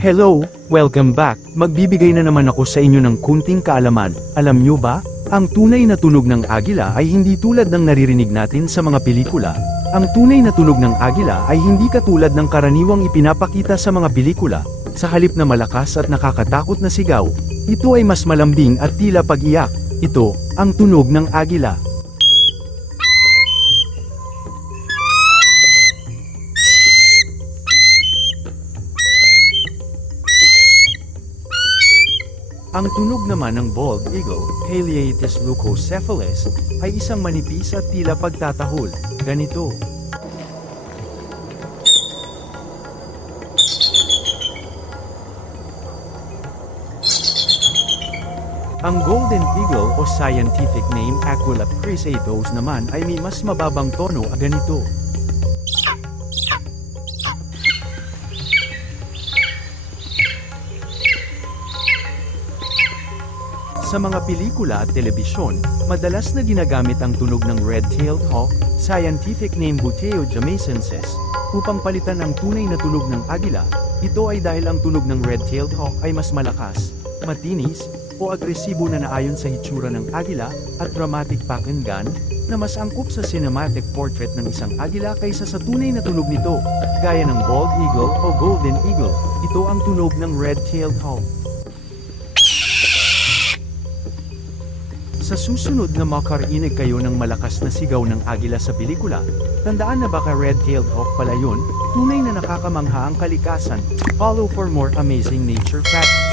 Hello, welcome back. Magbibigay na naman ako sa inyo ng kunting kaalaman. Alam nyo ba? Ang tunay na tunog ng agila ay hindi tulad ng naririnig natin sa mga pelikula. Ang tunay na tunog ng agila ay hindi katulad ng karaniwang ipinapakita sa mga pelikula. Sa halip na malakas at nakakatakot na sigaw, ito ay mas malambing at tila pag-iyak. Ito, ang tunog ng agila. Ang tunog naman ng bald eagle, Haliaeetus leucocephalus, ay isang manipis at tila pagtatahol. Ganito. Ang golden eagle o scientific name Aquila chrysaetos naman ay may mas mababang tono at ganito. Sa mga pelikula at telebisyon, madalas na ginagamit ang tunog ng red-tailed hawk, scientific name Buteo jamaicensis, upang palitan ang tunay na tunog ng agila. Ito ay dahil ang tunog ng red-tailed hawk ay mas malakas, matinis, o agresibo na naayon sa hitsura ng agila at dramatic pakinggan, na mas angkop sa cinematic portrait ng isang agila kaysa sa tunay na tunog nito, gaya ng bald eagle o golden eagle. Ito ang tunog ng red-tailed hawk. Sa susunod na makarinig kayo ng malakas na sigaw ng agila sa pelikula, tandaan na baka red-tailed hawk pala yun, tunay na nakakamangha ang kalikasan. Follow for more amazing nature facts.